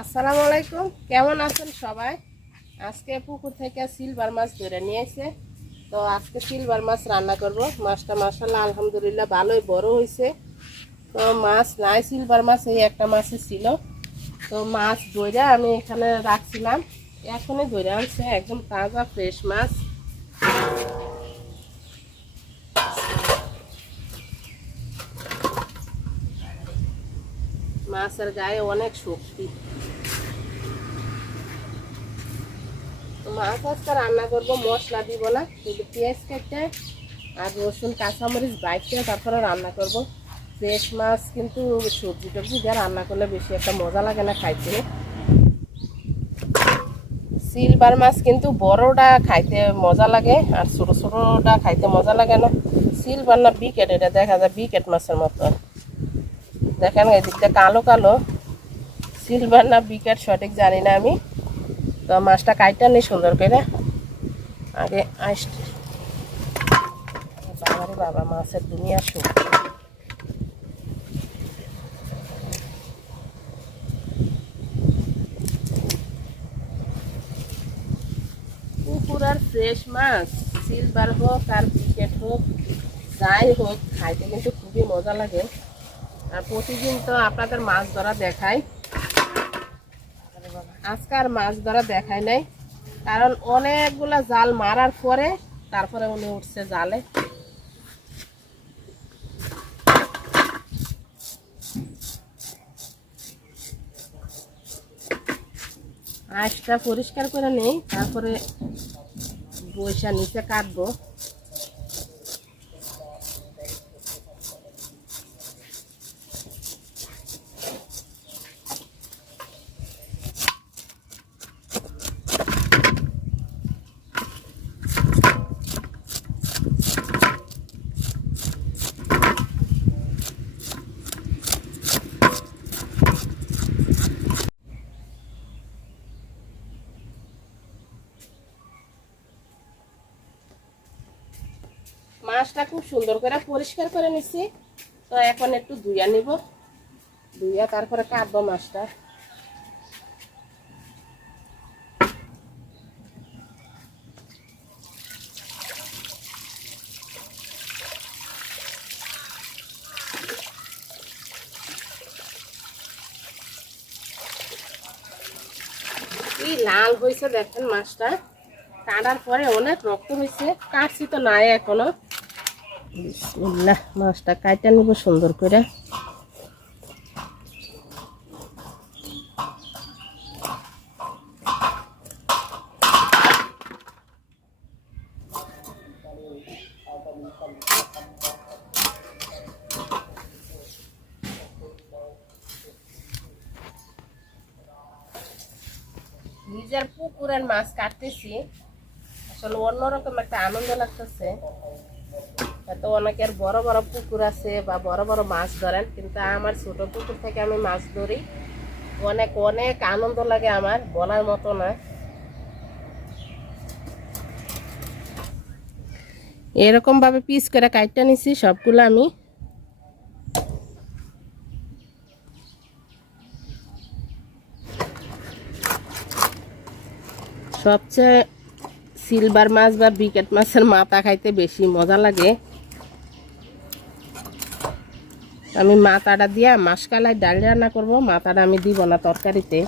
আসসালামু আলাইকুম কেমন আছেন সবাই? আজকে পুকুর থেকে সিলভার মাছ ধরে নিয়ে এসে তো আজকে সিলভার মাছ রান্না করব। মাছটা মাসাল্লাহ আলহামদুলিল্লাহ ভালোই বড় হয়েছে। তো মাছ নাই, সিলভার মাছ এই একটা মাছই ছিল। তো মাছ ধরে আমি এখানে রাখছিলাম। এখনই ধরে আনছে, একদম তাজা, ফ্রেশ মাছ। মাছের গায়ে অনেক শক্তি। মাছ আজকে রান্না করব, মশলা দিব না শুধু পেঁয়াজ কেটে আর রসুন, কাঁচামরিচ বাইটে তারপরে রান্না করব। ফ্রেশ মাছ কিন্তু সবজি টবজি দিয়ে রান্না করলে বেশি একটা মজা লাগে না খাইতে। সিলভার মাছ কিন্তু বড়টা খাইতে মজা লাগে, আর ছোটো ছোটোটা খাইতে মজা লাগে না। সিলভার না বিকেট, এটা দেখা যায় বিকেট মাছের মতো। দেখেন, এদিকটা কালো কালো। সিলভার না বিকেট, সঠিক জানি না আমি। তো মাছটা কাইটা নেই সুন্দর করে। আগে বাবারে বাবা, মাছের দুনিয়া সুখ। পুকুর আর ফ্রেশ মাছ, সিলভার হোক আর বিকেট হোক, যাই হোক, খাইতে কিন্তু খুবই মজা লাগে। আর প্রতিদিন তো আপনাদের মাছ ধরা দেখাই। আজকে আর মাছ ধরা দেখায় নাই। কারণ অনেকগুলা জাল মারার পরে তারপরে উনি উঠছে জালে। আঁশটা পরিষ্কার করে নেই, তারপরে বৈশা নিচে কাটবো। মাছটা খুব সুন্দর করে পরিষ্কার করে নিছি। তো এখন একটু ধুইয়া নিব। ধুইয়া তারপরে কাটবো মাছটা। কি লাল হয়েছে দেখেন মাছটা। কাটার পরে অনেক রক্ত হয়েছে। কাটছি তো নাই এখনও। বিসমিল্লাহ, মাছটা কাইটা নিব সুন্দর করে। নিজের পুকুরের মাছ কাটতেছি। আসলে অন্যরকম একটা আনন্দ লাগতেছে। তো অনেকের বড় বড় পুকুর আছে বা বড় বড় মাছ ধরেন, কিন্তু আমার ছোট পুকুর থেকে আমি মাছ ধরি। অনেক অনেক আনন্দ লাগে আমার, বলার মতো না। এরকম ভাবে পিস করে কাটটা নিছি, সবগুলো আমি। সবচেয়ে সিলভার মাছ বা বিকেট মাছের মাথা খাইতে বেশি মজা লাগে। আমি মাথাটা দিয়া মাসকালায় ডাল রান্না করব, মাথাটা আমি দিব না তরকারিতে।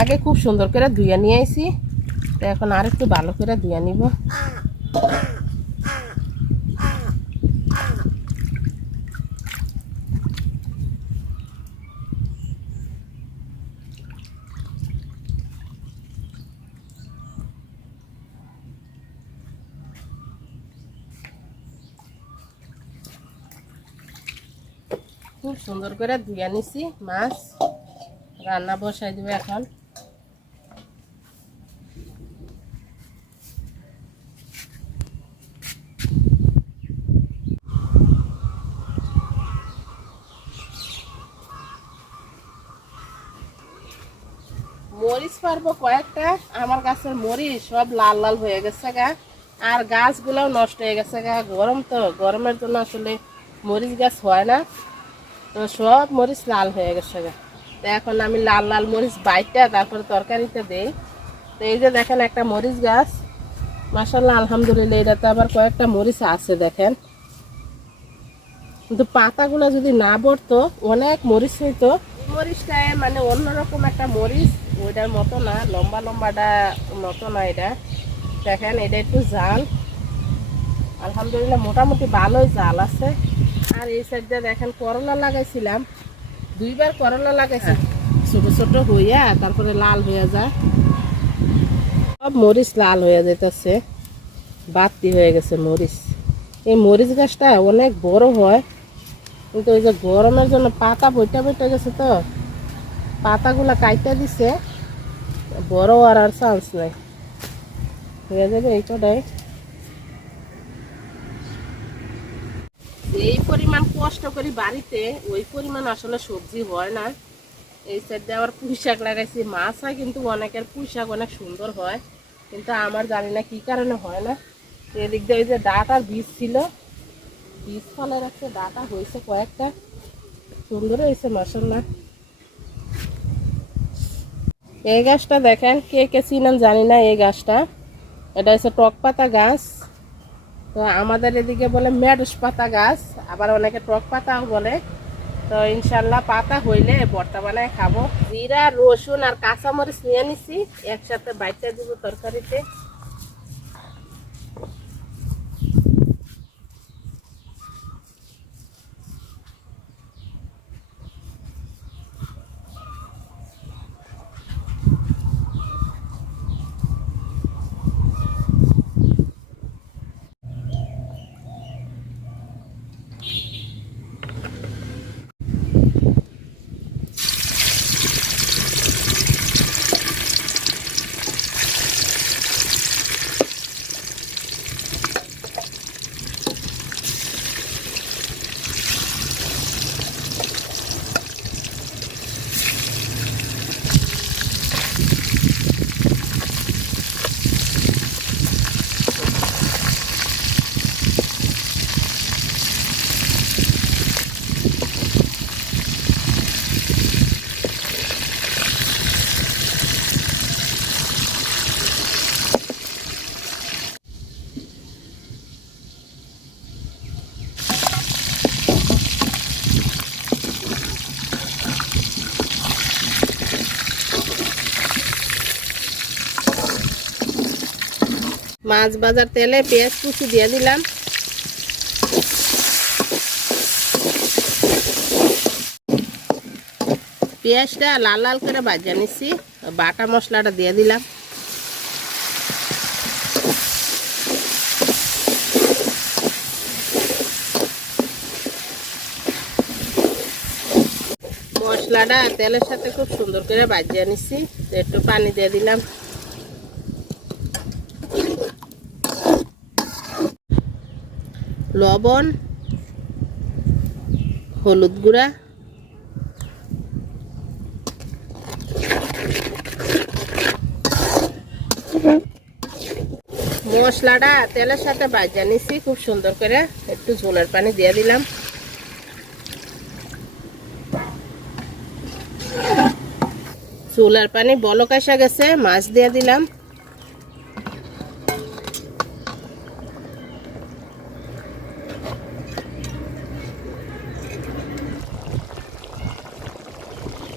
আগে খুব সুন্দর করে ধুয়ে নিয়ে আইছি, তো এখন আর একটু ভালো করে ধুয়ে নিব। খুব সুন্দর করে ধুয়ে নিছি, মাছ রান্না বসাই দেবে এখন। মরিচ পারব কয়েকটা, আমার গাছের মরিচ সব লাল লাল হয়ে গেছে গা, আর গাছগুলোও নষ্ট হয়ে গেছে গা। গরম তো, গরমের জন্য আসলে মরিচ গাছ হয় না। সব মরিচ লাল হয়ে গেছে তো এখন আমি লাল লাল মরিচ বাইটা তারপরে তরকারিতে দেই। তো এই যে দেখেন একটা মরিচ গাছ। মাসাল্লাহ আলহামদুলিল্লাহ, এটাতে আবার কয়েকটা মরিচ আছে দেখেন। কিন্তু পাতাগুলো যদি না পড়তো, অনেক মরিচ হইতো। এই মরিচটায় মানে অন্যরকম একটা মরিচ, ওইটার মতো না, লম্বা লম্বাটা মতো না এটা। দেখেন, এটা একটু জাল। আলহামদুলিল্লাহ মোটামুটি ভালোই জাল আছে। আর এই সাইডটা দেখেন করলা লাগাইছিলাম। দুইবার করলা লাগাইছি। ছোট ছোট হইয়া তারপরে লাল হইয়া যায়। সব মরিচ লাল হয়ে যেতেছে বাতি হয়ে গেছে মরিচ। এই মরিচ গাছটা অনেক বড় হয়। কিন্তু ওই যে গরমের জন্য পাতা বইটা বইটা গেছে তো। পাতাগুলা কাইটা দিছে। বড় হওয়ার আর চান্স নাই। হয়ে যাবে এই কটাই এই পরিমাণ কষ্ট করি বাড়িতে, ওই পরিমাণ আসলে সবজি হয় না। এই সাইডে আবার পুঁই শাক লাগাইছি, মাছ হয় কিন্তু অনেকের পুঁই শাক অনেক সুন্দর হয়, কিন্তু আমার জানি না কি কারণে হয় না। এদিক দিয়ে ওই যে ডাটার বীজ ছিল, বীজ ফলে রাখছে ডাটা হয়েছে কয়েকটা, সুন্দর হয়েছে মশলা এই গাছটা দেখেন, কে কে চিনেন জানি না এই গাছটা। এটা হচ্ছে টক পাতা গাছ। তো আমাদের এদিকে বলে মেডুস পাতা গাছ, আবার অনেকে টক পাতাও বলে। তো ইনশাল্লাহ পাতা হইলে বর্তমানে খাব। জিরা, রসুন আর কাঁচামরিচ নিয়ে নিছি, একসাথে বাইটা দিব তরকারিতে। মাছ বাজার তেলে পেঁয়াজ কুচি দিয়ে দিলাম। পেঁয়াজটা লাল লাল করে ভাজা নিচ্ছি বাটা মশলাটা দিয়ে দিলাম। মশলাটা তেলের সাথে খুব সুন্দর করে ভাজিয়ে নিচ্ছি একটু পানি দিয়ে দিলাম। লবণ, হলুদ গুঁড়া, মশলাটা তেলের সাথে বাজা নিছি, খুব সুন্দর করে একটু ঝোলের পানি দিয়ে দিলাম। চুলার পানি বলক আসা গেছে, মাছ দিয়ে দিলাম।